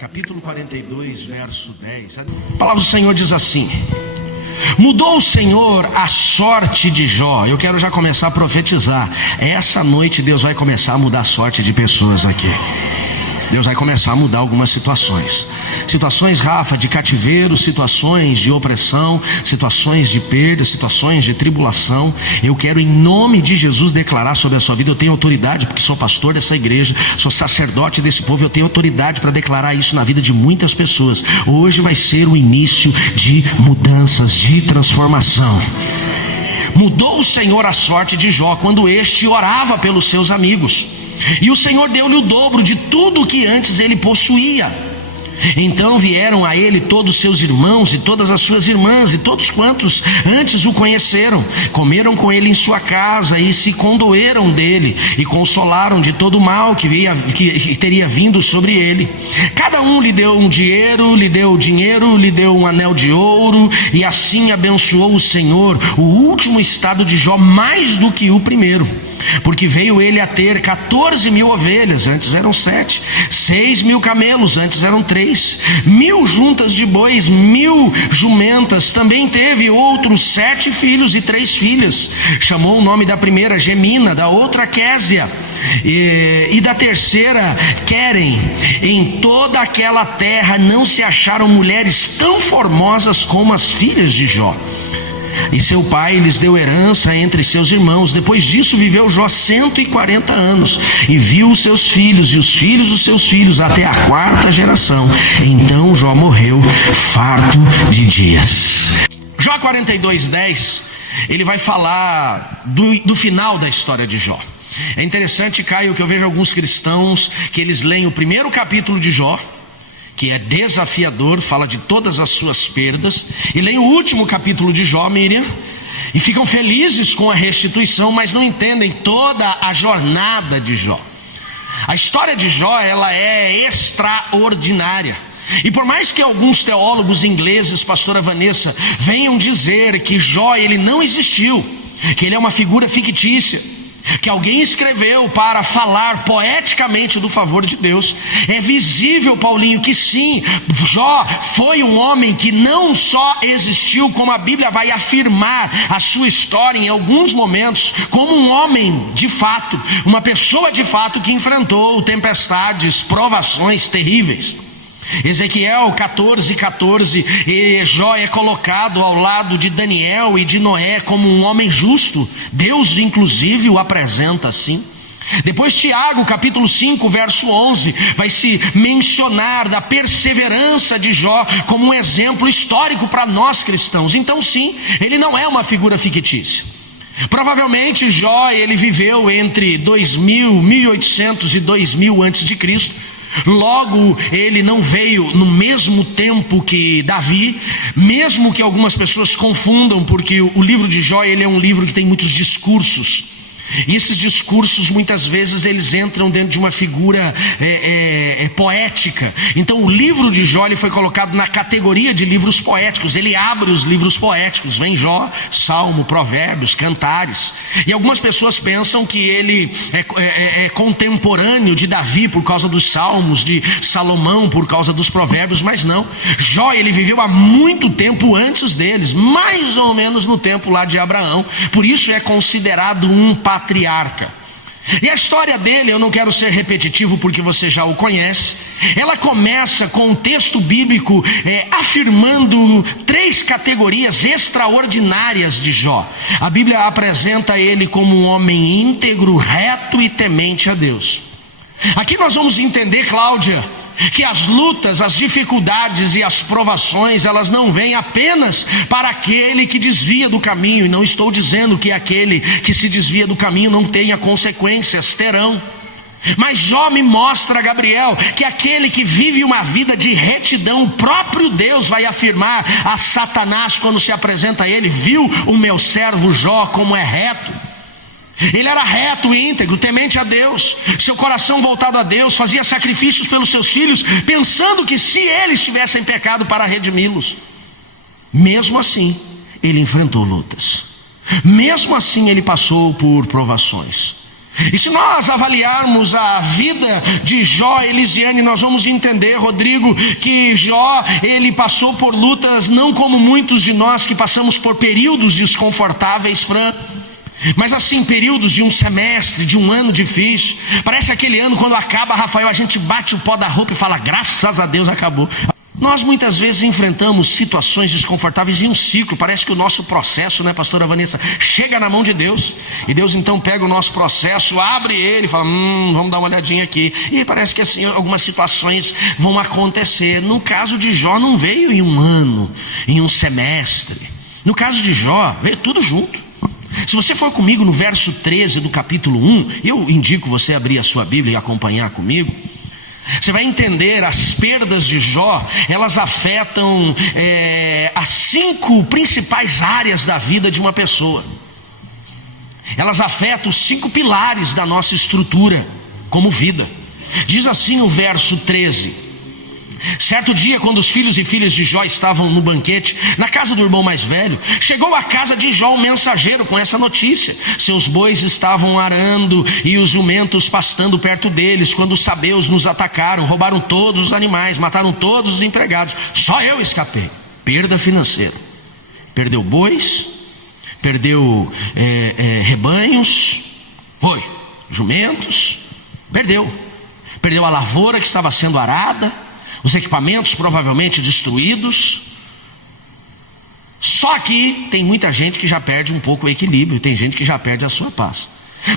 capítulo 42, verso 10. A palavra do Senhor diz assim: mudou o Senhor a sorte de Jó. Eu quero já começar a profetizar. Essa noite Deus vai começar a mudar a sorte de pessoas aqui. Deus vai começar a mudar algumas situações. Situações, Rafa, de cativeiro, situações de opressão, situações de perda, situações de tribulação. Eu quero em nome de Jesus declarar sobre a sua vida. Eu tenho autoridade porque sou pastor dessa igreja, sou sacerdote desse povo. Eu tenho autoridade para declarar isso na vida de muitas pessoas. Hoje vai ser o início de mudanças, de transformação. Mudou o Senhor a sorte de Jó quando este orava pelos seus amigos, e o Senhor deu-lhe o dobro de tudo o que antes ele possuía. Então vieram a ele todos os seus irmãos e todas as suas irmãs, e todos quantos antes o conheceram, comeram com ele em sua casa e se condoeram dele, e consolaram de todo o mal que teria vindo sobre ele. Cada um lhe deu dinheiro, lhe deu um anel de ouro, e assim abençoou o Senhor o último estado de Jó mais do que o primeiro. Porque veio ele a ter 14.000 ovelhas, antes eram 7, 6.000 camelos, antes eram 3, 1.000 juntas de bois, 1.000 jumentas. Também teve outros 7 filhos e 3 filhas. Chamou o nome da primeira Gemina, da outra Késia, e da terceira Querem. Em toda aquela terra não se acharam mulheres tão formosas como as filhas de Jó. E seu pai lhes deu herança entre seus irmãos. Depois disso viveu Jó 140 anos, e viu os seus filhos e os filhos dos seus filhos até a 4ª geração. Então Jó morreu farto de dias. Jó 42:10, ele vai falar do final da história de Jó. É interessante, Caio, que eu vejo alguns cristãos que eles leem o primeiro capítulo de Jó, que é desafiador, fala de todas as suas perdas, e leem o último capítulo de Jó, Miriam, e ficam felizes com a restituição, mas não entendem toda a jornada de Jó. A história de Jó, ela é extraordinária. E por mais que alguns teólogos ingleses, pastora Vanessa, venham dizer que Jó ele não existiu, que ele é uma figura fictícia, que alguém escreveu para falar poeticamente do favor de Deus, é visível, Paulinho, que sim, Jó foi um homem que não só existiu, como a Bíblia vai afirmar a sua história em alguns momentos, como um homem de fato, uma pessoa de fato que enfrentou tempestades, provações terríveis. Ezequiel 14:14, e Jó é colocado ao lado de Daniel e de Noé como um homem justo. Deus inclusive o apresenta assim. Depois Tiago capítulo 5 verso 11 vai se mencionar da perseverança de Jó como um exemplo histórico para nós cristãos. Então sim, ele não é uma figura fictícia. Provavelmente Jó ele viveu entre 1800 e 2000 antes de Cristo. Logo, ele não veio no mesmo tempo que Davi, mesmo que algumas pessoas confundam, porque o livro de Jó ele é um livro que tem muitos discursos. E esses discursos muitas vezes eles entram dentro de uma figura poética. Então o livro de Jó ele foi colocado na categoria de livros poéticos. Ele abre os livros poéticos. Vem Jó, Salmo, Provérbios, Cantares. E algumas pessoas pensam que ele é contemporâneo de Davi por causa dos Salmos, de Salomão por causa dos Provérbios, mas não. Jó ele viveu há muito tempo antes deles, mais ou menos no tempo lá de Abraão. Por isso é considerado um patriarca. E a história dele, eu não quero ser repetitivo porque você já o conhece. Ela começa com um texto bíblico afirmando 3 categorias extraordinárias de Jó. A Bíblia apresenta ele como um homem íntegro, reto e temente a Deus. Aqui nós vamos entender, Cláudia, que as lutas, as dificuldades e as provações, elas não vêm apenas para aquele que desvia do caminho. E não estou dizendo que aquele que se desvia do caminho não tenha consequências, terão. Mas Jó me mostra, Gabriel, que aquele que vive uma vida de retidão, o próprio Deus vai afirmar a Satanás quando se apresenta a ele: viu o meu servo Jó como é reto? Ele era reto e íntegro, temente a Deus, seu coração voltado a Deus, fazia sacrifícios pelos seus filhos, pensando que se eles tivessem pecado para redimi-los. Mesmo assim, ele enfrentou lutas. Mesmo assim, ele passou por provações. E se nós avaliarmos a vida de Jó, Elisiane, nós vamos entender, Rodrigo, que Jó, ele passou por lutas não como muitos de nós que passamos por períodos desconfortáveis, Fran, mas assim, períodos de um semestre, de um ano difícil. Parece aquele ano quando acaba, Rafael, a gente bate o pó da roupa e fala, graças a Deus acabou. Nós muitas vezes enfrentamos situações desconfortáveis em um ciclo. Parece que o nosso processo, né, pastora Vanessa, chega na mão de Deus. E Deus então pega o nosso processo, abre ele e fala, vamos dar uma olhadinha aqui. E parece que assim, algumas situações vão acontecer. No caso de Jó não veio em um ano, em um semestre. No caso de Jó, veio tudo junto. Se você for comigo no verso 13 do capítulo 1, eu indico você abrir a sua Bíblia e acompanhar comigo. Você vai entender as perdas de Jó, elas afetam as 5 principais áreas da vida de uma pessoa. Elas afetam os 5 pilares da nossa estrutura como vida. Diz assim o verso 13. Certo dia, quando os filhos e filhas de Jó estavam no banquete, na casa do irmão mais velho, chegou à casa de Jó um mensageiro com essa notícia: seus bois estavam arando e os jumentos pastando perto deles, quando os sabeus nos atacaram, roubaram todos os animais, mataram todos os empregados, só eu escapei. Perda financeira, perdeu bois, perdeu rebanhos, jumentos, perdeu a lavoura que estava sendo arada, os equipamentos provavelmente destruídos. Só que tem muita gente que já perde um pouco o equilíbrio, tem gente que já perde a sua paz.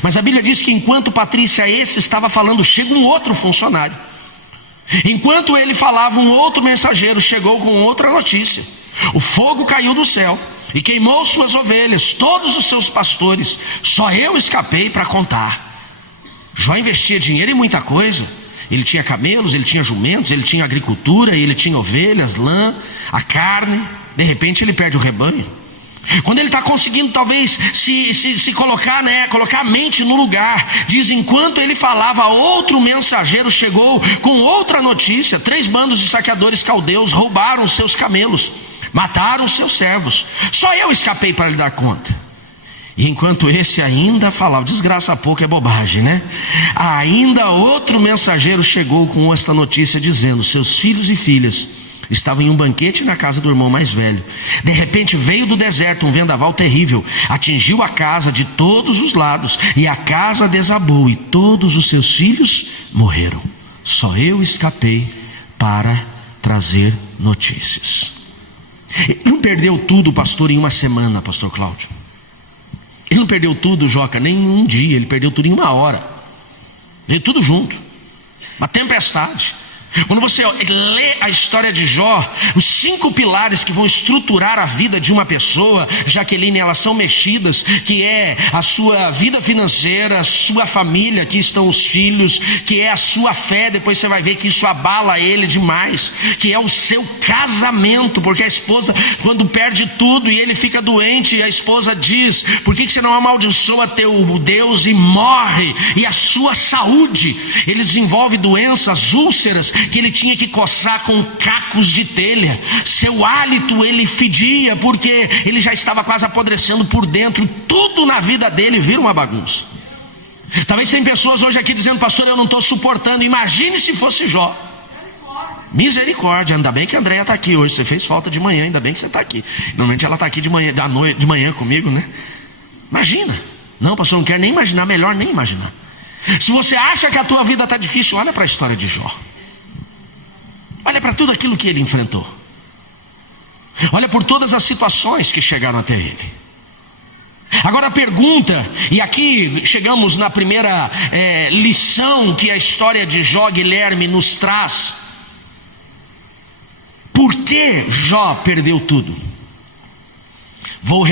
Mas a Bíblia diz que enquanto Patrícia estava falando, chega um outro funcionário. Enquanto ele falava, um outro mensageiro chegou com outra notícia: o fogo caiu do céu e queimou suas ovelhas, todos os seus pastores, só eu escapei para contar. Jó investia dinheiro em muita coisa. Ele tinha camelos, ele tinha jumentos, ele tinha agricultura, ele tinha ovelhas, lã, a carne. De repente ele perde o rebanho. Quando ele está conseguindo talvez se colocar, colocar a mente no lugar, diz, enquanto ele falava, outro mensageiro chegou com outra notícia: 3 bandos de saqueadores caldeus roubaram os seus camelos, mataram os seus servos, só eu escapei para lhe dar conta. E enquanto esse ainda falava, desgraça pouco é bobagem, né? Ainda outro mensageiro chegou com esta notícia dizendo: seus filhos e filhas estavam em um banquete na casa do irmão mais velho. De repente veio do deserto um vendaval terrível, atingiu a casa de todos os lados, e a casa desabou, e todos os seus filhos morreram. Só eu escapei para trazer notícias. Ele não perdeu tudo, pastor, em uma semana, pastor Cláudio. Ele não perdeu tudo, Joca, nem em um dia. Ele perdeu tudo em 1 hora. Veio tudo junto. Uma tempestade. Quando você lê a história de Jó, os 5 pilares que vão estruturar a vida de uma pessoa, Jaqueline, elas são mexidas, que é a sua vida financeira, a sua família, aqui estão os filhos, que é a sua fé, depois você vai ver que isso abala ele demais, que é o seu casamento, porque a esposa, quando perde tudo e ele fica doente, a esposa diz: por que você não amaldiçoa teu Deus e morre? E a sua saúde, ele desenvolve doenças, úlceras, que ele tinha que coçar com cacos de telha. Seu hálito, ele fedia, porque ele já estava quase apodrecendo por dentro. Tudo na vida dele vira uma bagunça. Talvez tem pessoas hoje aqui dizendo: pastor, eu não estou suportando. Imagine se fosse Jó. Misericórdia. Ainda bem que a Andréia está aqui hoje. Você fez falta de manhã, ainda bem que você está aqui. Normalmente ela está aqui de manhã comigo, né? Imagina. Não, pastor, não quero nem imaginar. Melhor nem imaginar. Se você acha que a tua vida está difícil, olha para a história de Jó. Olha para tudo aquilo que ele enfrentou. Olha por todas as situações que chegaram até ele. Agora a pergunta, e aqui chegamos na primeira lição que a história de Jó, Guilherme, nos traz: por que Jó perdeu tudo? Vou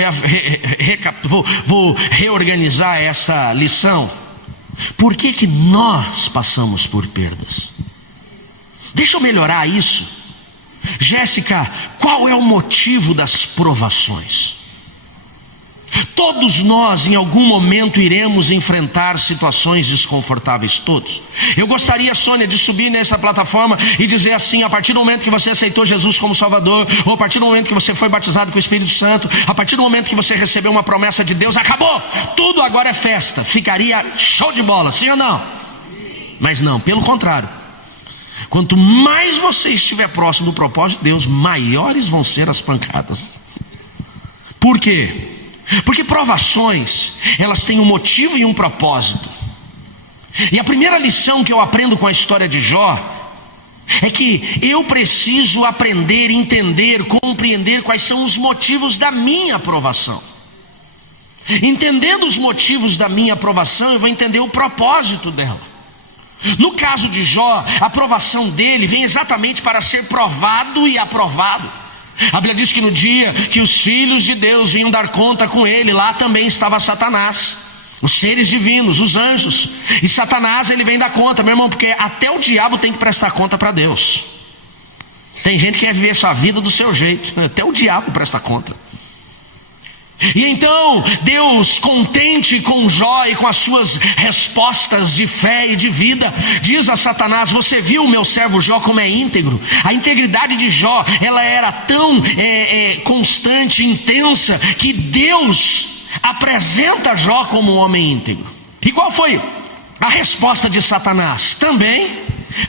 reorganizar essa lição. Por que nós passamos por perdas? Deixa eu melhorar isso. Jéssica, qual é o motivo das provações? Todos nós em algum momento iremos enfrentar situações desconfortáveis, todos. Eu gostaria, Sônia, de subir nessa plataforma e dizer assim: a partir do momento que você aceitou Jesus como Salvador, ou a partir do momento que você foi batizado com o Espírito Santo, a partir do momento que você recebeu uma promessa de Deus, acabou, tudo agora é festa, ficaria show de bola, sim ou não? Mas não, pelo contrário, quanto mais você estiver próximo do propósito de Deus, maiores vão ser as pancadas. Por quê? Porque provações, elas têm um motivo e um propósito. E a primeira lição que eu aprendo com a história de Jó é que eu preciso aprender, entender, compreender quais são os motivos da minha aprovação. Entendendo os motivos da minha aprovação, eu vou entender o propósito dela. No caso de Jó, a aprovação dele vem exatamente para ser provado e aprovado. A Bíblia diz que no dia que os filhos de Deus vinham dar conta com ele, lá também estava Satanás, os seres divinos, os anjos. E Satanás, ele vem dar conta, meu irmão, porque até o diabo tem que prestar conta para Deus. Tem gente que quer viver sua vida do seu jeito, até o diabo presta conta. E então Deus, contente com Jó e com as suas respostas de fé e de vida, diz a Satanás: você viu o meu servo Jó como é íntegro? A integridade de Jó, ela era tão constante, intensa, que Deus apresenta Jó como um homem íntegro. E qual foi a resposta de Satanás? Também,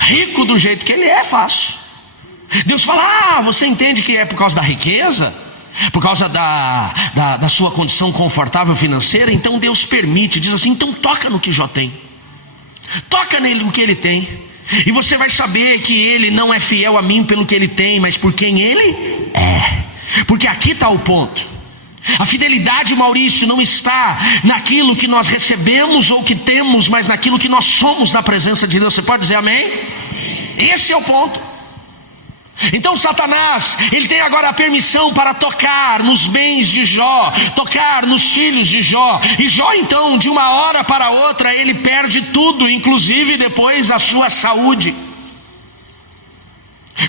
rico do jeito que ele é, fácil. Deus fala: você entende que é por causa da riqueza? Por causa da sua condição confortável financeira? Então Deus permite, diz assim: então toca no que Jó tem, toca nele no que ele tem, e você vai saber que ele não é fiel a mim pelo que ele tem, mas por quem ele é. Porque aqui está o ponto. A fidelidade, Maurício, não está naquilo que nós recebemos ou que temos, mas naquilo que nós somos na presença de Deus. Você pode dizer amém? Esse é o ponto. Então Satanás, ele tem agora a permissão para tocar nos bens de Jó, tocar nos filhos de Jó. E Jó então, de uma hora para outra, ele perde tudo, inclusive depois a sua saúde.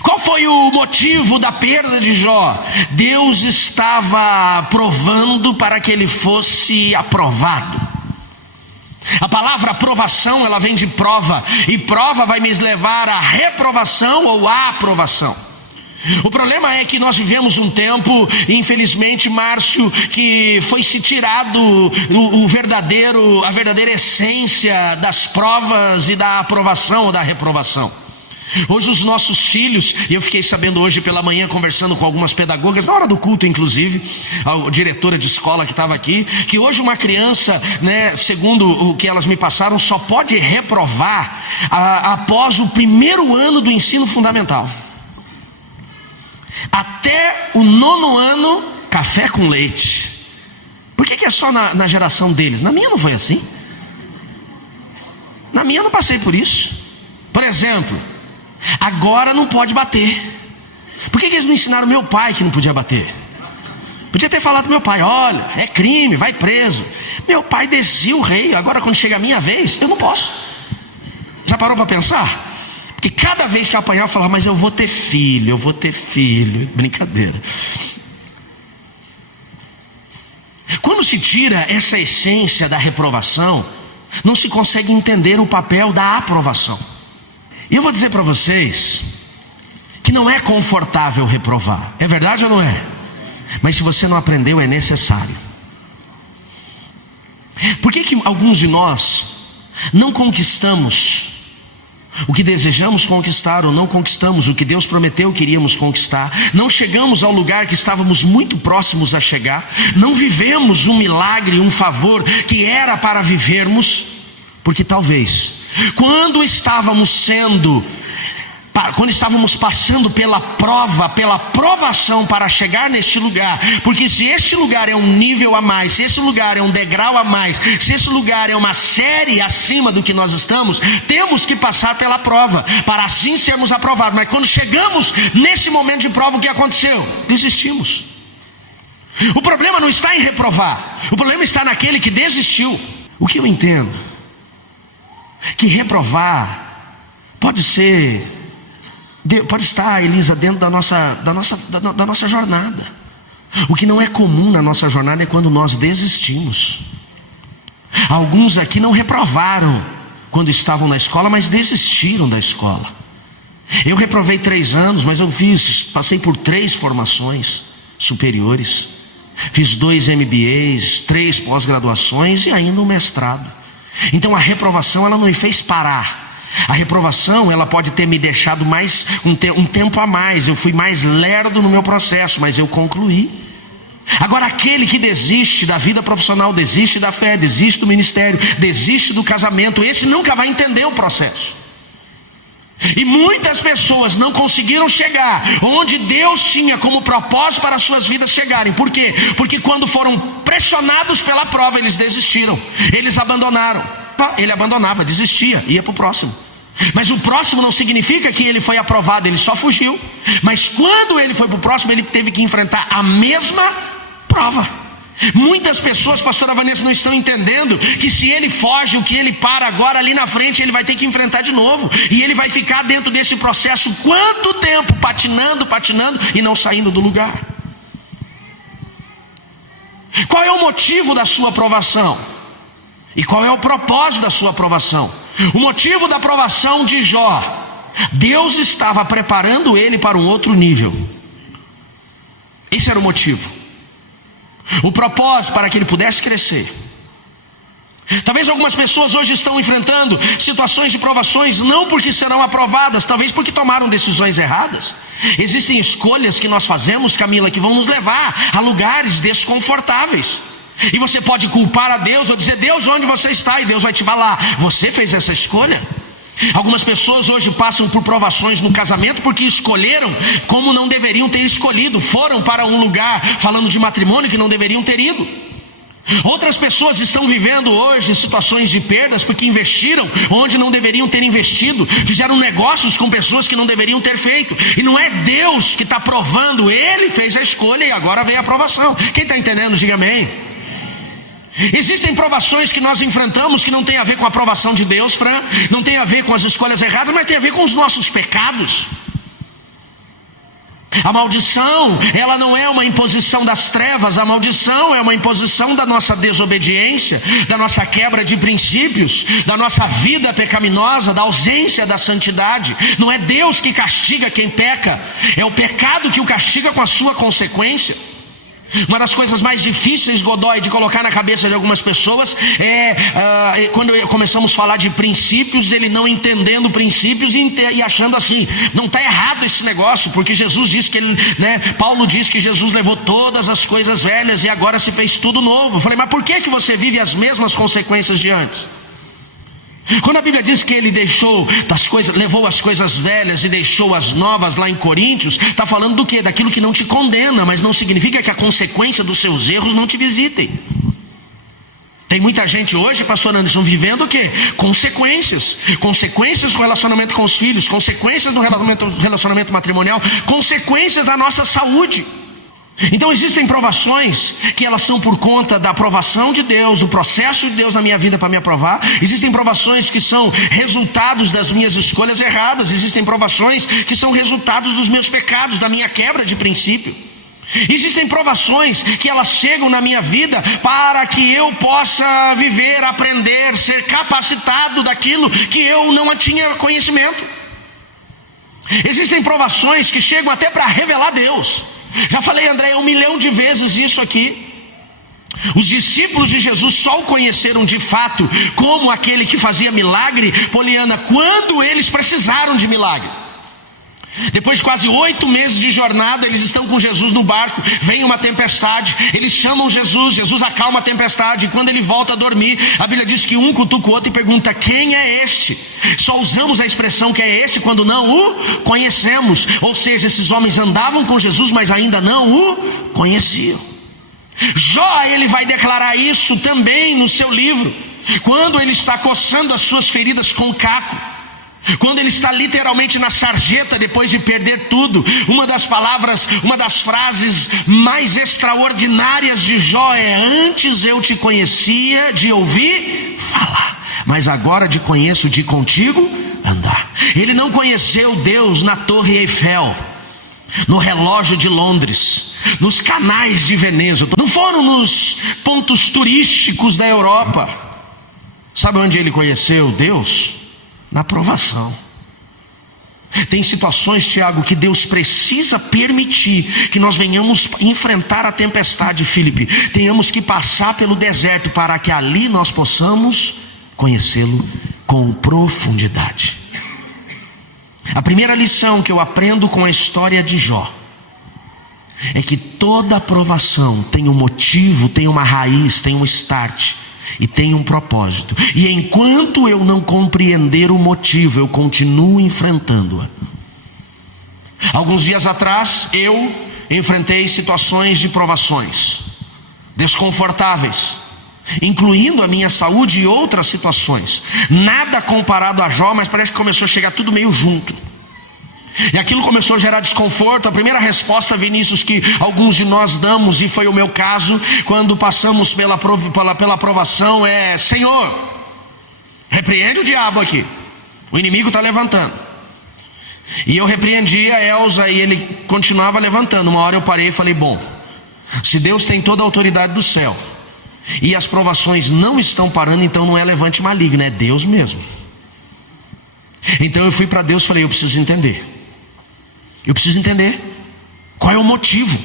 Qual foi o motivo da perda de Jó? Deus estava provando para que ele fosse aprovado. A palavra aprovação, ela vem de prova, e prova vai me levar à reprovação ou à aprovação. O problema é que nós vivemos um tempo, infelizmente, Márcio, que foi se tirado a verdadeira essência das provas e da aprovação ou da reprovação. Hoje os nossos filhos, e eu fiquei sabendo hoje pela manhã, conversando com algumas pedagogas, na hora do culto inclusive, a diretora de escola que estava aqui, que hoje uma criança, segundo o que elas me passaram, só pode reprovar após o primeiro ano do ensino fundamental. Até o 9º ano, café com leite. Por que é só na geração deles? Na minha não foi assim. Na minha eu não passei por isso. Por exemplo, agora não pode bater. Por que eles não ensinaram meu pai que não podia bater? Podia ter falado pro meu pai: olha, é crime, vai preso. Meu pai descia o rei. Agora quando chega a minha vez, eu não posso. Já parou para pensar? Porque cada vez que eu apanhar, eu falava: mas eu vou ter filho, eu vou ter filho. Brincadeira. Quando se tira essa essência da reprovação, não se consegue entender o papel da aprovação. E eu vou dizer para vocês que não é confortável reprovar. É verdade ou não é? Mas se você não aprendeu, é necessário. Por que alguns de nós não conquistamos o que desejamos conquistar, ou não conquistamos o que Deus prometeu que iríamos conquistar? Não chegamos ao lugar que estávamos muito próximos a chegar? Não vivemos um milagre, um favor que era para vivermos? Porque talvez, quando estávamos passando pela prova, pela provação para chegar neste lugar, porque se este lugar é um nível a mais, se esse lugar é um degrau a mais, se esse lugar é uma série acima do que nós estamos, temos que passar pela prova, para assim sermos aprovados. Mas quando chegamos nesse momento de prova, o que aconteceu? Desistimos. O problema não está em reprovar, o problema está naquele que desistiu. O que eu entendo? Que reprovar pode estar, Elisa, dentro da nossa jornada. O que não é comum na nossa jornada é quando nós desistimos. Alguns aqui não reprovaram quando estavam na escola, mas desistiram da escola. Eu reprovei 3 anos, mas passei por 3 formações superiores. Fiz 2 MBAs, 3 pós-graduações e ainda um mestrado. Então a reprovação, ela não me fez parar. A reprovação, ela pode ter me deixado mais um tempo a mais. Eu fui mais lerdo no meu processo, mas eu concluí. Agora, aquele que desiste da vida profissional, desiste da fé, desiste do ministério, desiste do casamento, esse nunca vai entender o processo. E muitas pessoas não conseguiram chegar onde Deus tinha como propósito para as suas vidas chegarem. Por quê? Porque quando foram pressionados pela prova, eles desistiram, eles abandonaram. Ele abandonava, desistia, ia para o próximo. Mas o próximo não significa que ele foi aprovado, ele só fugiu. Mas quando ele foi para o próximo, ele teve que enfrentar a mesma prova. Muitas pessoas, pastora Vanessa, não estão entendendo que se ele foge, o que ele para agora, ali na frente ele vai ter que enfrentar de novo. E ele vai ficar dentro desse processo quanto tempo? Patinando e não saindo do lugar. Qual é o motivo da sua aprovação? E qual é o propósito da sua aprovação? O motivo da aprovação de Jó: Deus estava preparando ele para um outro nível. Esse era o motivo. O propósito para que ele pudesse crescer. Talvez algumas pessoas hoje estão enfrentando situações de provações, não porque serão aprovadas, talvez porque tomaram decisões erradas. Existem escolhas que nós fazemos, Camila, que vão nos levar a lugares desconfortáveis. E você pode culpar a Deus ou dizer: Deus, onde você está? E Deus vai te falar: você fez essa escolha. Algumas pessoas hoje passam por provações no casamento porque escolheram como não deveriam ter escolhido. Foram para um lugar falando de matrimônio que não deveriam ter ido. Outras pessoas estão vivendo hoje situações de perdas porque investiram onde não deveriam ter investido. Fizeram negócios com pessoas que não deveriam ter feito. E não é Deus que está provando, Ele fez a escolha e agora vem a aprovação. Quem está entendendo, diga amém. Existem provações que nós enfrentamos que não tem a ver com a aprovação de Deus, Fran, não tem a ver com as escolhas erradas, mas tem a ver com os nossos pecados. A maldição, ela não é uma imposição das trevas, a maldição é uma imposição da nossa desobediência, da nossa quebra de princípios, da nossa vida pecaminosa, da ausência da santidade. Não é Deus que castiga quem peca, é o pecado que o castiga com a sua consequência. Uma das coisas mais difíceis, Godoy, de colocar na cabeça de algumas pessoas é quando começamos a falar de princípios, ele não entendendo princípios e achando assim: não está errado esse negócio, porque Jesus disse que ele, Paulo diz que Jesus levou todas as coisas velhas e agora se fez tudo novo. Eu falei: mas por que você vive as mesmas consequências de antes? Quando a Bíblia diz que ele levou as coisas velhas e deixou as novas lá em Coríntios, está falando do quê? Daquilo que não te condena, mas não significa que a consequência dos seus erros não te visitem. Tem muita gente hoje, pastor Anderson, vivendo o quê? Consequências do relacionamento com os filhos, consequências do relacionamento matrimonial, consequências da nossa saúde. Então existem provações que elas são por conta da aprovação de Deus, do processo de Deus na minha vida para me aprovar. Existem provações que são resultados das minhas escolhas erradas. Existem provações que são resultados dos meus pecados, da minha quebra de princípio. Existem provações que elas chegam na minha vida para que eu possa viver, aprender, ser capacitado daquilo que eu não tinha conhecimento. Existem provações que chegam até para revelar Deus. Já falei, André, 1 milhão de vezes isso aqui. Os discípulos de Jesus só o conheceram de fato como aquele que fazia milagre, Poliana, quando eles precisaram de milagre. Depois de quase 8 meses de jornada, eles estão com Jesus no barco, vem uma tempestade, eles chamam Jesus acalma a tempestade, e quando ele volta a dormir, a Bíblia diz que um cutuca o outro e pergunta: quem é este? Só usamos a expressão que é este quando não o conhecemos. Ou seja, esses homens andavam com Jesus, mas ainda não o conheciam. Jó, ele vai declarar isso também no seu livro, quando ele está coçando as suas feridas com caco, quando ele está literalmente na sarjeta depois de perder tudo. Uma das frases mais extraordinárias de Jó é: antes eu te conhecia de ouvir falar, mas agora te conheço de contigo andar. Ele não conheceu Deus na Torre Eiffel, no relógio de Londres, nos canais de Veneza, não foram nos pontos turísticos da Europa. Sabe onde ele conheceu Deus? Na provação. Tem situações, Tiago, que Deus precisa permitir que nós venhamos enfrentar a tempestade, Filipe. Tenhamos que passar pelo deserto para que ali nós possamos conhecê-lo com profundidade. A primeira lição que eu aprendo com a história de Jó é que toda aprovação tem um motivo, tem uma raiz, tem um start e tem um propósito. E enquanto eu não compreender o motivo, eu continuo enfrentando-a. Alguns dias atrás eu enfrentei situações de provações desconfortáveis, incluindo a minha saúde e outras situações. Nada comparado a Jó, mas parece que começou a chegar tudo meio junto. E aquilo começou a gerar desconforto. A primeira resposta, Vinícius, que alguns de nós damos, e foi o meu caso, quando passamos pela aprovação, é: Senhor, repreende o diabo aqui, o inimigo está levantando. E eu repreendia a Elza e ele continuava levantando. Uma hora eu parei e falei: bom, se Deus tem toda a autoridade do céu e as provações não estão parando, então não é levante maligno, é Deus mesmo. Então eu fui para Deus e falei: eu preciso entender qual é o motivo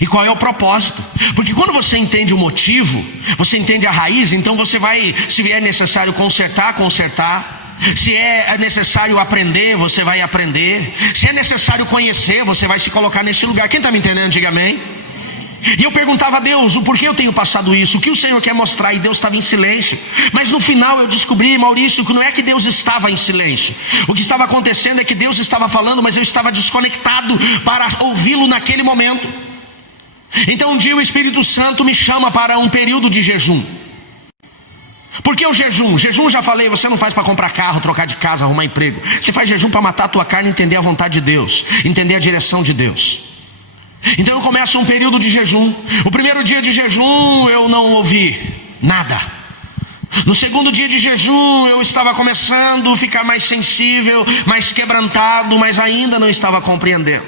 e qual é o propósito. Porque quando você entende o motivo, você entende a raiz, então você vai, se é necessário consertar, se é necessário aprender, você vai aprender, se é necessário conhecer, você vai se colocar nesse lugar. Quem está me entendendo, diga amém. E eu perguntava a Deus o porquê eu tenho passado isso, o que o Senhor quer mostrar, e Deus estava em silêncio. Mas no final eu descobri, Maurício, que não é que Deus estava em silêncio. O que estava acontecendo é que Deus estava falando, mas eu estava desconectado para ouvi-lo naquele momento. Então um dia o Espírito Santo me chama para um período de jejum. Por que o jejum? Jejum, já falei, você não faz para comprar carro, trocar de casa, arrumar emprego. Você faz jejum para matar a tua carne, entender a vontade de Deus, entender a direção de Deus. Então eu começo um período de jejum. O primeiro dia de jejum eu não ouvi nada. No segundo dia de jejum eu estava começando a ficar mais sensível, mais quebrantado, mas ainda não estava compreendendo.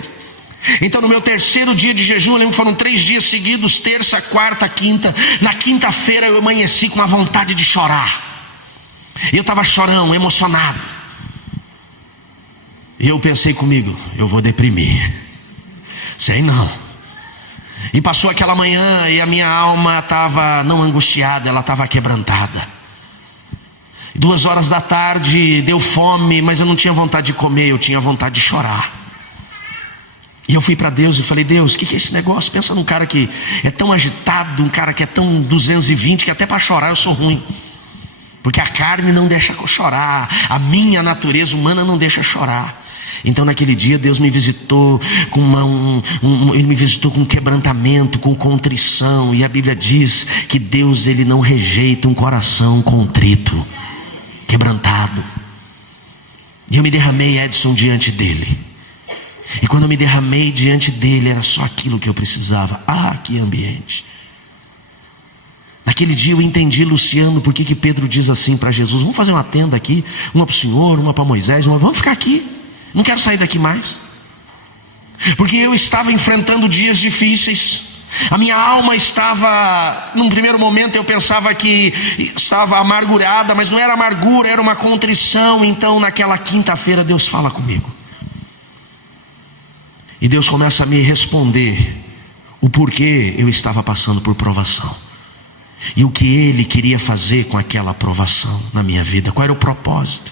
Então no meu terceiro dia de jejum, eu lembro que foram 3 dias seguidos, terça, quarta, quinta. Na quinta-feira eu amanheci com uma vontade de chorar. Eu estava chorão, emocionado. E eu pensei comigo: eu vou deprimir. Sei não. E passou aquela manhã e a minha alma estava não angustiada, ela estava quebrantada. 2 horas da tarde, deu fome, mas eu não tinha vontade de comer, eu tinha vontade de chorar. E eu fui para Deus e falei: Deus, o que é esse negócio? Pensa num cara que é tão agitado, um cara que é tão 220, que até para chorar eu sou ruim. Porque a carne não deixa eu chorar, a minha natureza humana não deixa chorar. Então naquele dia Deus me visitou com Ele me visitou com quebrantamento, com contrição. E a Bíblia diz que Deus, Ele não rejeita um coração contrito, quebrantado. E eu me derramei, Edson, diante dEle. E quando eu me derramei diante dEle, era só aquilo que eu precisava. Ah, que ambiente. Naquele dia eu entendi, Luciano, por que Pedro diz assim para Jesus: vamos fazer uma tenda aqui, uma para o Senhor, uma para Moisés, vamos ficar aqui. Não quero sair daqui mais. Porque eu estava enfrentando dias difíceis. A minha alma estava, num primeiro momento eu pensava que estava amargurada, mas não era amargura, era uma contrição. Então naquela quinta-feira Deus fala comigo. E Deus começa a me responder o porquê eu estava passando por provação. E o que Ele queria fazer com aquela provação na minha vida. Qual era o propósito?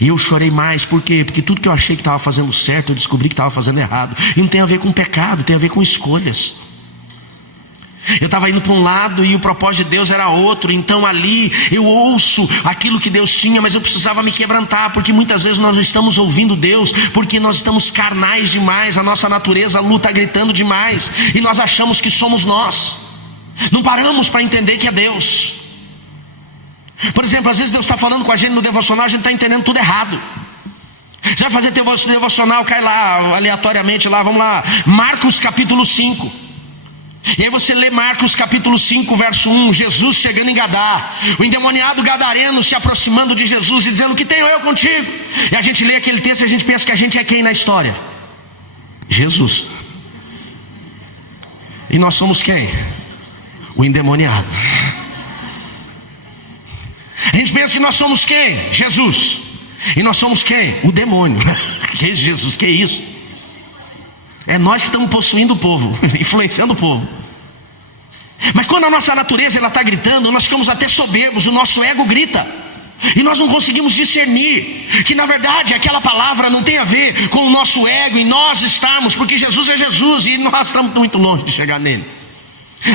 E eu chorei mais, por quê? Porque tudo que eu achei que estava fazendo certo, eu descobri que estava fazendo errado. E não tem a ver com pecado, tem a ver com escolhas. Eu estava indo para um lado e o propósito de Deus era outro. Então ali eu ouço aquilo que Deus tinha, mas eu precisava me quebrantar. Porque muitas vezes nós não estamos ouvindo Deus, porque nós estamos carnais demais. A nossa natureza luta gritando demais, e nós achamos que somos nós. Não paramos para entender que é Deus. Por exemplo, às vezes Deus está falando com a gente no devocional, a gente está entendendo tudo errado. Você vai fazer devocional, cai lá aleatoriamente lá, vamos lá, Marcos capítulo 5. E aí você lê Marcos capítulo 5, verso 1, Jesus chegando em Gadá, o endemoniado gadareno se aproximando de Jesus e dizendo: que tenho eu contigo? E a gente lê aquele texto e a gente pensa que a gente é quem na história? Jesus. E nós somos quem? O endemoniado. A gente pensa que nós somos quem? Jesus. E nós somos quem? O demônio. Que Jesus, que isso? É nós que estamos possuindo o povo, influenciando o povo. Mas quando a nossa natureza está gritando, nós ficamos até soberbos, o nosso ego grita. E nós não conseguimos discernir que na verdade aquela palavra não tem a ver com o nosso ego e nós estamos, porque Jesus é Jesus e nós estamos muito longe de chegar nele.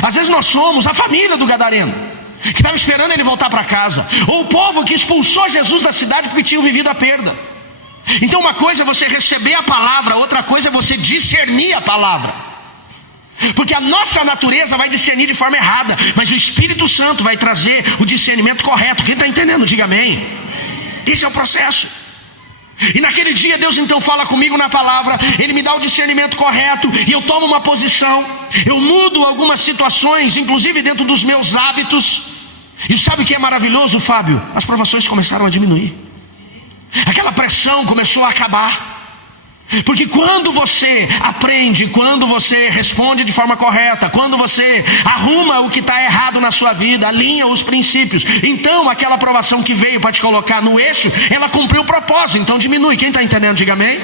Às vezes nós somos a família do gadareno, que estava esperando ele voltar para casa, ou o povo que expulsou Jesus da cidade porque tinham vivido a perda. Então uma coisa é você receber a palavra, outra coisa é você discernir a palavra. Porque a nossa natureza vai discernir de forma errada, mas o Espírito Santo vai trazer o discernimento correto. Quem está entendendo, diga amém. Esse é o processo. E naquele dia Deus então fala comigo na palavra, Ele me dá o discernimento correto, e eu tomo uma posição, eu mudo algumas situações, inclusive dentro dos meus hábitos. E sabe o que é maravilhoso, Fábio? As provações começaram a diminuir. Aquela pressão começou a acabar. Porque quando você aprende, quando você responde de forma correta, quando você arruma o que está errado na sua vida, alinha os princípios, então aquela aprovação que veio para te colocar no eixo, ela cumpriu o propósito, então diminui. Quem está entendendo, diga amém.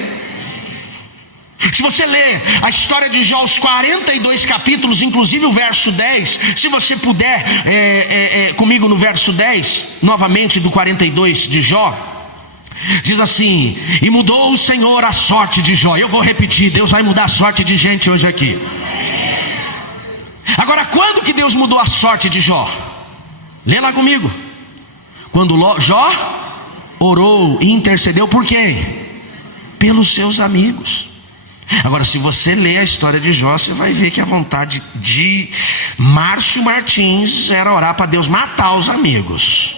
Se você ler a história de Jó, os 42 capítulos, inclusive o verso 10, se você puder comigo no verso 10, novamente do 42 de Jó, diz assim: e mudou o Senhor a sorte de Jó. Eu vou repetir, Deus vai mudar a sorte de gente hoje aqui. Agora, quando que Deus mudou a sorte de Jó? Lê lá comigo. Quando Jó orou e intercedeu por quem? Pelos seus amigos. Agora, se você ler a história de Jó, você vai ver que a vontade de Márcio Martins era orar para Deus matar os amigos,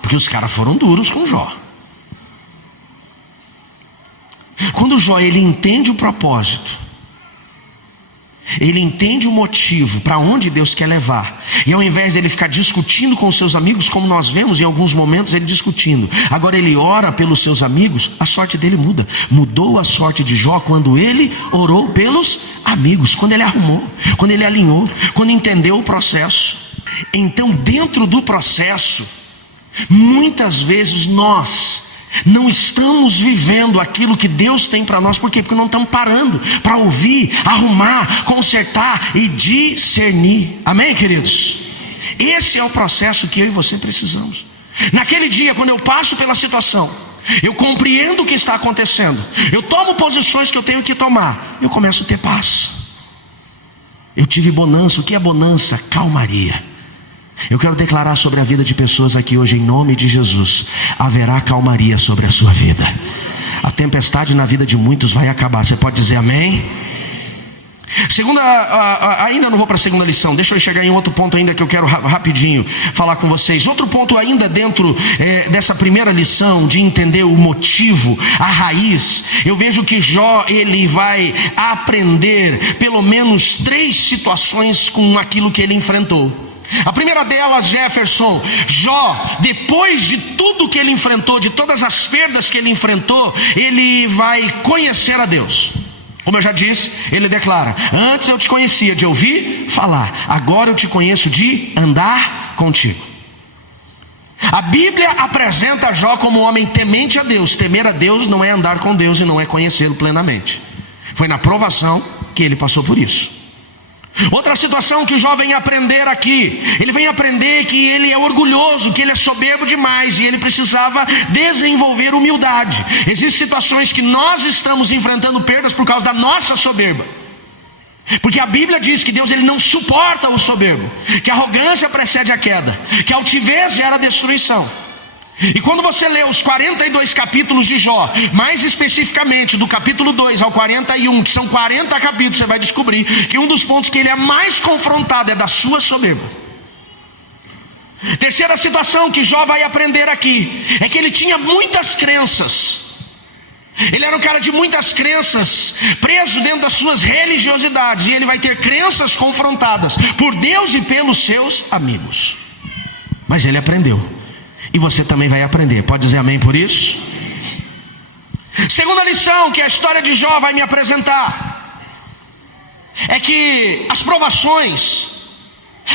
porque os caras foram duros com Jó. Quando Jó ele entende o propósito, ele entende o motivo para onde Deus quer levar, e ao invés dele ficar discutindo com os seus amigos, como nós vemos em alguns momentos ele discutindo, agora ele ora pelos seus amigos, a sorte dele muda. Mudou a sorte de Jó quando ele orou pelos amigos, quando ele arrumou, quando ele alinhou, quando entendeu o processo. Então, dentro do processo, muitas vezes nós não estamos vivendo aquilo que Deus tem para nós. Por quê? Porque não estamos parando para ouvir, arrumar, consertar e discernir. Amém, queridos? Esse é o processo que eu e você precisamos. Naquele dia, quando eu passo pela situação, eu compreendo o que está acontecendo, eu tomo posições que eu tenho que tomar, eu começo a ter paz. Eu tive bonança. O que é bonança? Calmaria. Eu quero declarar sobre a vida de pessoas aqui hoje, em nome de Jesus: haverá calmaria sobre a sua vida. A tempestade na vida de muitos vai acabar. Você pode dizer amém? Ainda não vou para a segunda lição. Deixa eu chegar em outro ponto ainda que eu quero rapidinho falar com vocês. Outro ponto ainda dentro dessa primeira lição, de entender o motivo, a raiz. Eu vejo que Jó ele vai aprender pelo menos 3 situações com aquilo que ele enfrentou. A primeira delas, Jefferson, Jó, depois de tudo que ele enfrentou, de todas as perdas que ele enfrentou, ele vai conhecer a Deus. Como eu já disse, ele declara: antes eu te conhecia de ouvir falar, agora eu te conheço de andar contigo. A Bíblia apresenta Jó como um homem temente a Deus. Temer a Deus não é andar com Deus e não é conhecê-lo plenamente. Foi na provação que ele passou por isso. Outra situação que Jó vem aprender aqui, ele vem aprender que ele é orgulhoso, que ele é soberbo demais, e ele precisava desenvolver humildade. Existem situações que nós estamos enfrentando perdas por causa da nossa soberba, porque a Bíblia diz que Deus ele não suporta o soberbo, que a arrogância precede a queda, que a altivez gera destruição. E quando você lê os 42 capítulos de Jó, mais especificamente do capítulo 2 ao 41, que são 40 capítulos, você vai descobrir que um dos pontos que ele é mais confrontado é da sua soberba. Terceira situação que Jó vai aprender aqui é que ele tinha muitas crenças. Ele era um cara de muitas crenças, preso dentro das suas religiosidades, e ele vai ter crenças confrontadas por Deus e pelos seus amigos. Mas ele aprendeu. E você também vai aprender. Pode dizer amém por isso? Segunda lição que a história de Jó vai me apresentar é que as provações,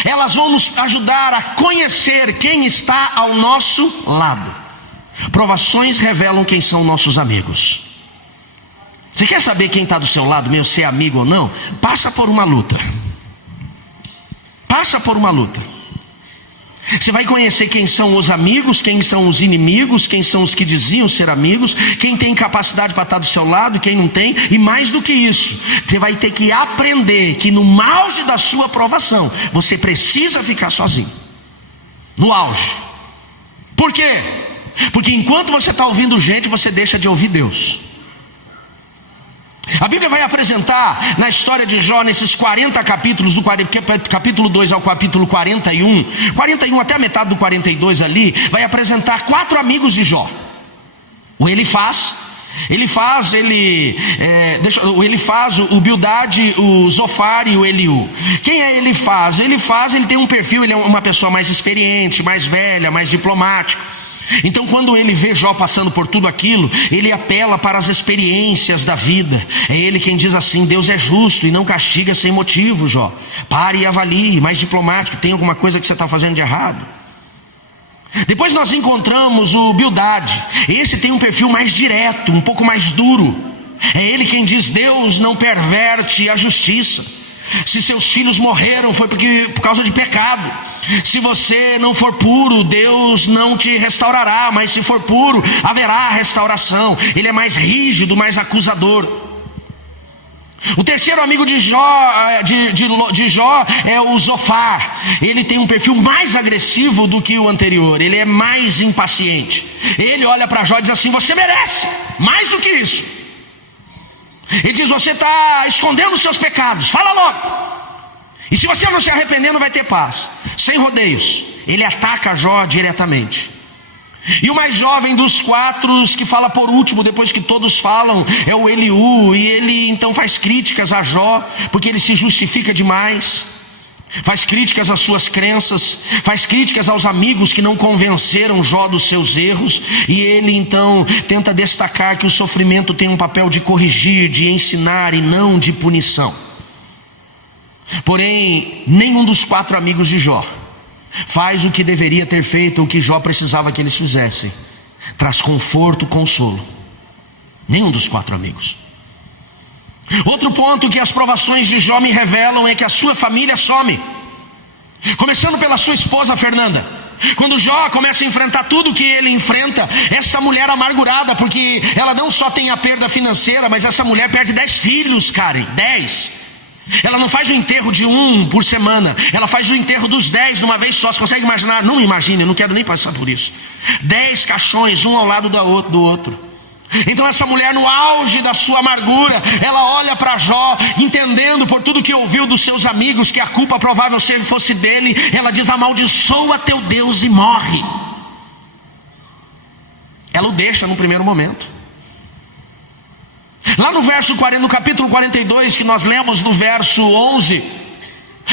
elas vão nos ajudar a conhecer quem está ao nosso lado. Provações revelam quem são nossos amigos. Você quer saber quem está do seu lado, mesmo se é amigo ou não? Passa por uma luta. Passa por uma luta. Você vai conhecer quem são os amigos, quem são os inimigos, quem são os que diziam ser amigos, quem tem capacidade para estar do seu lado, quem não tem. E mais do que isso, você vai ter que aprender que no auge da sua provação, você precisa ficar sozinho. No auge. Por quê? Porque enquanto você está ouvindo gente, você deixa de ouvir Deus. A Bíblia vai apresentar na história de Jó, nesses 40 capítulos, do capítulo 2 ao capítulo 41 até a metade do 42 ali, vai apresentar 4 amigos de Jó. O Elifaz, o Bildade, o Zofar e o Eliú. Quem é Elifaz? Elifaz, ele tem um perfil, ele é uma pessoa mais experiente, mais velha, mais diplomático. Então quando ele vê Jó passando por tudo aquilo, ele apela para as experiências da vida. É ele quem diz assim: Deus é justo e não castiga sem motivo, Jó. Pare e avalie, mais diplomático, tem alguma coisa que você está fazendo de errado. Depois nós encontramos o Bildade. Esse tem um perfil mais direto, um pouco mais duro. É ele quem diz: Deus não perverte a justiça. Se seus filhos morreram foi por causa de pecado. Se você não for puro, Deus não te restaurará, mas se for puro, haverá restauração. Ele é mais rígido, mais acusador. O terceiro amigo de Jó é o Zofar. Ele tem um perfil mais agressivo do que o anterior. Ele é mais impaciente. Ele olha para Jó e diz assim: você merece mais do que isso. Ele diz: você está escondendo os seus pecados, fala logo. E se você não se arrepender, não vai ter paz. Sem rodeios, ele ataca Jó diretamente. E o mais jovem dos 4, que fala por último, depois que todos falam, é o Eliú. E ele então faz críticas a Jó, porque ele se justifica demais. Faz críticas às suas crenças, faz críticas aos amigos que não convenceram Jó dos seus erros. E ele então tenta destacar que o sofrimento tem um papel de corrigir, de ensinar e não de punição. Porém, nenhum dos 4 amigos de Jó faz o que deveria ter feito, o que Jó precisava que eles fizessem. Traz conforto, consolo. Nenhum dos 4 amigos. Outro ponto que as provações de Jó me revelam é que a sua família some. Começando pela sua esposa Fernanda. Quando Jó começa a enfrentar tudo que ele enfrenta, essa mulher amargurada, porque ela não só tem a perda financeira, mas essa mulher perde 10 filhos, Karen, 10. Ela não faz o enterro de 1 por semana, ela faz o enterro dos 10 de uma vez só. Você consegue imaginar? Não imagine, eu não quero nem passar por isso. 10 caixões, um ao lado do outro. Então essa mulher, no auge da sua amargura, ela olha para Jó, entendendo por tudo que ouviu dos seus amigos que a culpa provável fosse dele. Ela diz: amaldiçoa teu Deus e morre. Ela o deixa no primeiro momento. Lá no capítulo 42, que nós lemos no verso 11,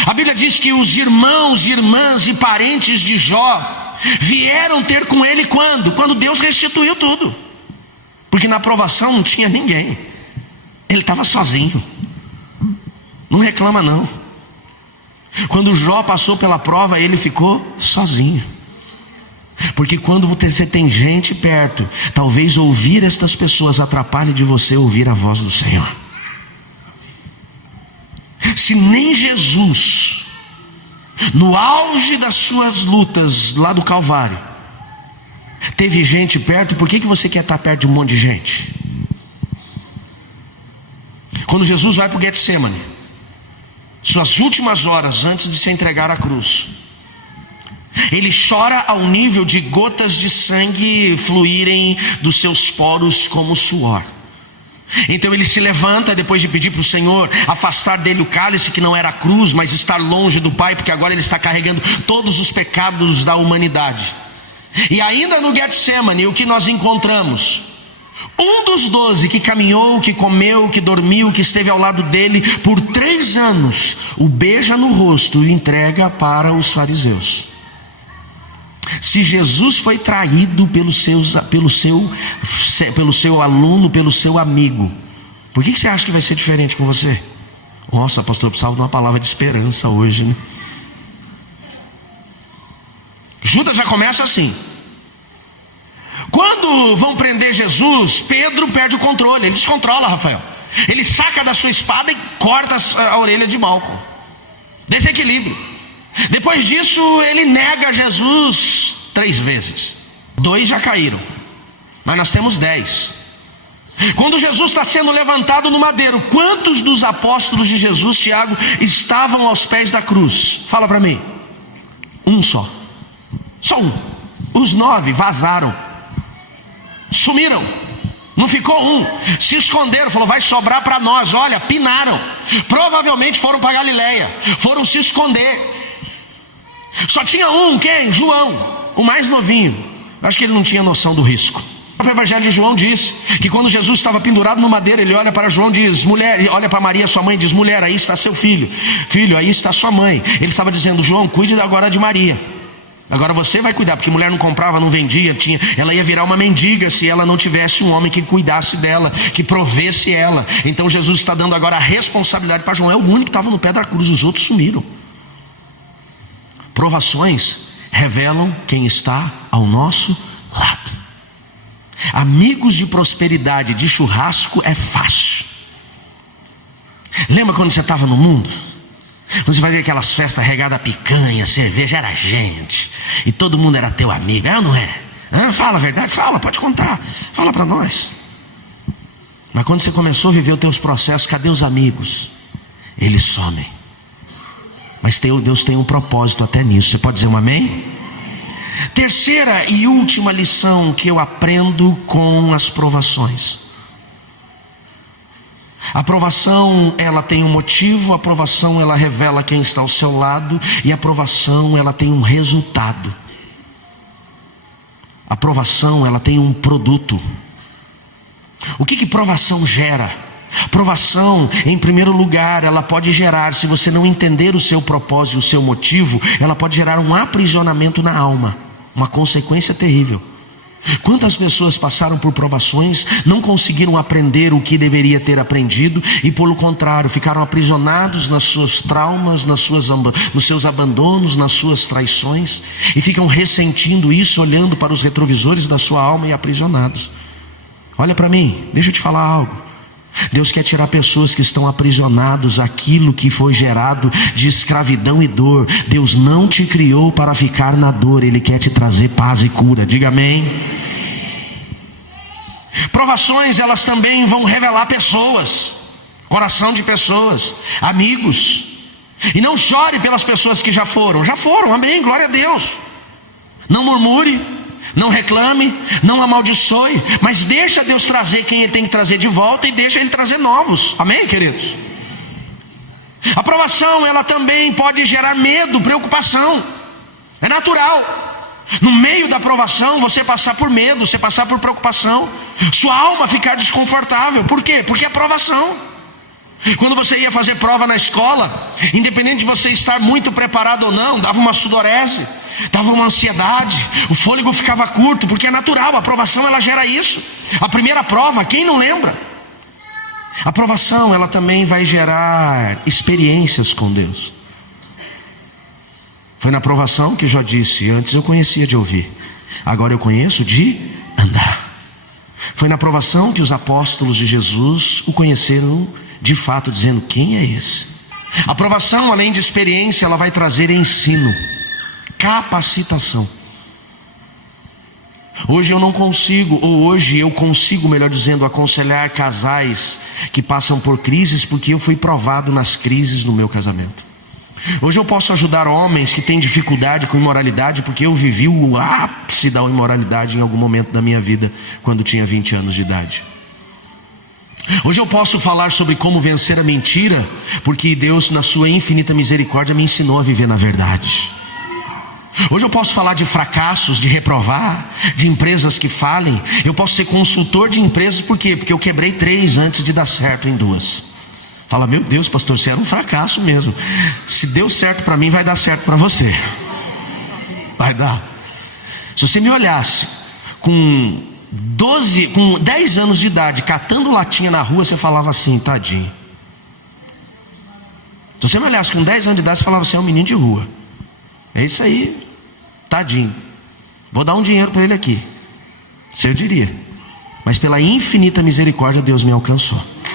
a Bíblia diz que os irmãos, irmãs e parentes de Jó vieram ter com ele quando? Quando Deus restituiu tudo. Porque na provação não tinha ninguém. Ele estava sozinho. Não reclama não. Quando Jó passou pela prova, ele ficou sozinho. Porque quando você tem gente perto, talvez ouvir estas pessoas atrapalhe de você ouvir a voz do Senhor. Se nem Jesus, no auge das suas lutas lá do Calvário, teve gente perto, por que você quer estar perto de um monte de gente? Quando Jesus vai para o Getsemane, suas últimas horas antes de se entregar à cruz, ele chora ao nível de gotas de sangue fluírem dos seus poros como suor. Então ele se levanta, depois de pedir para o Senhor afastar dele o cálice, que não era a cruz, mas estar longe do Pai, porque agora ele está carregando todos os pecados da humanidade. E ainda no Getsemane, o que nós encontramos? Um dos 12 que caminhou, que comeu, que dormiu, que esteve ao lado dele por 3 anos, o beija no rosto e o entrega para os fariseus. Se Jesus foi traído pelo seu aluno, pelo seu amigo, por que você acha que vai ser diferente com você? Nossa, pastor, eu precisava de uma palavra de esperança hoje, né? Judas já começa assim. Quando vão prender Jesus, Pedro perde o controle, ele descontrola, Rafael. Ele saca da sua espada e corta a orelha de Malco. Desequilíbrio. Depois disso, ele nega Jesus 3 vezes. 2 já caíram, mas nós temos 10. Quando Jesus está sendo levantado no madeiro, quantos dos apóstolos de Jesus, Tiago, estavam aos pés da cruz? Fala para mim. 1 só. Só 1. Os 9 vazaram, sumiram. Não ficou 1. Se esconderam, falou, vai sobrar para nós. Olha, pinaram. Provavelmente foram para Galileia, foram se esconder. Só tinha um, quem? João, o mais novinho. Acho que ele não tinha noção do risco. O Evangelho de João diz que quando Jesus estava pendurado no madeiro, ele olha para João e diz, mulher, olha para Maria, sua mãe, e diz, mulher, aí está seu filho. Filho, aí está sua mãe. Ele estava dizendo, João, cuide agora de Maria. Agora você vai cuidar, porque mulher não comprava, não vendia, ela ia virar uma mendiga se ela não tivesse um homem que cuidasse dela, que provesse ela. Então Jesus está dando agora a responsabilidade para João. É o único que estava no pé da cruz, os outros sumiram. Provações revelam quem está ao nosso lado. Amigos de prosperidade, de churrasco é fácil. Lembra quando você estava no mundo? Quando você fazia aquelas festas regadas a picanha, cerveja, era gente, e todo mundo era teu amigo, é ou não é? Fala a verdade, fala, pode contar, fala para nós. Mas quando você começou a viver os teus processos, cadê os amigos? Eles somem. Mas Deus tem um propósito até nisso. Você pode dizer um amém? Terceira e última lição que eu aprendo com as provações. A provação, ela tem um motivo, a provação, ela revela quem está ao seu lado, e a provação, ela tem um resultado. A provação, ela tem um produto. O que provação gera? Provação, em primeiro lugar, ela pode gerar, se você não entender o seu propósito, o seu motivo, ela pode gerar um aprisionamento na alma, uma consequência terrível. Quantas pessoas passaram por provações, não conseguiram aprender o que deveria ter aprendido, e pelo contrário, ficaram aprisionados nas suas traumas, nos seus abandonos, nas suas traições, e ficam ressentindo isso, olhando para os retrovisores da sua alma e aprisionados. Olha para mim, deixa eu te falar algo. Deus quer tirar pessoas que estão aprisionados àquilo que foi gerado de escravidão e dor. Deus não te criou para ficar na dor, Ele quer te trazer paz e cura. Diga amém. Provações, elas também vão revelar pessoas, coração de pessoas, amigos. E não chore pelas pessoas que já foram, amém, glória a Deus. Não murmure, não reclame, não amaldiçoe, mas deixa Deus trazer quem Ele tem que trazer de volta, e deixa Ele trazer novos, amém, queridos? A provação, ela também pode gerar medo, preocupação, é natural. No meio da provação, você passar por medo, você passar por preocupação, sua alma ficar desconfortável. Por quê? Porque é provação. Quando você ia fazer prova na escola, independente de você estar muito preparado ou não, dava uma sudorese, dava uma ansiedade, o fôlego ficava curto, porque é natural, a provação, ela gera isso. A primeira prova, quem não lembra? A provação, ela também vai gerar experiências com Deus. Foi na provação que Jó disse, antes eu conhecia de ouvir, agora eu conheço de andar. Foi na provação que os apóstolos de Jesus o conheceram de fato, dizendo, quem é esse? A provação, além de experiência, ela vai trazer ensino, capacitação. Hoje eu não consigo, ou hoje eu consigo, melhor dizendo, aconselhar casais que passam por crises, porque eu fui provado nas crises no meu casamento. Hoje eu posso ajudar homens que têm dificuldade com imoralidade, porque eu vivi o ápice da imoralidade em algum momento da minha vida, quando tinha 20 anos de idade. Hoje eu posso falar sobre como vencer a mentira, porque Deus, na sua infinita misericórdia, me ensinou a viver na verdade. Hoje eu posso falar de fracassos, de reprovar, de empresas que falem. Eu posso ser consultor de empresas, por quê? Porque eu quebrei 3 antes de dar certo em 2. Fala, meu Deus, pastor, você era um fracasso mesmo. Se deu certo para mim, vai dar certo para você. Vai dar. Se você me olhasse com 10 anos de idade, catando latinha na rua, você falava assim: tadinho. Se você me olhasse com 10 anos de idade, você falava assim: é um menino de rua. É isso aí, tadinho. Vou dar um dinheiro para ele aqui. Isso eu diria. Mas pela infinita misericórdia, Deus me alcançou.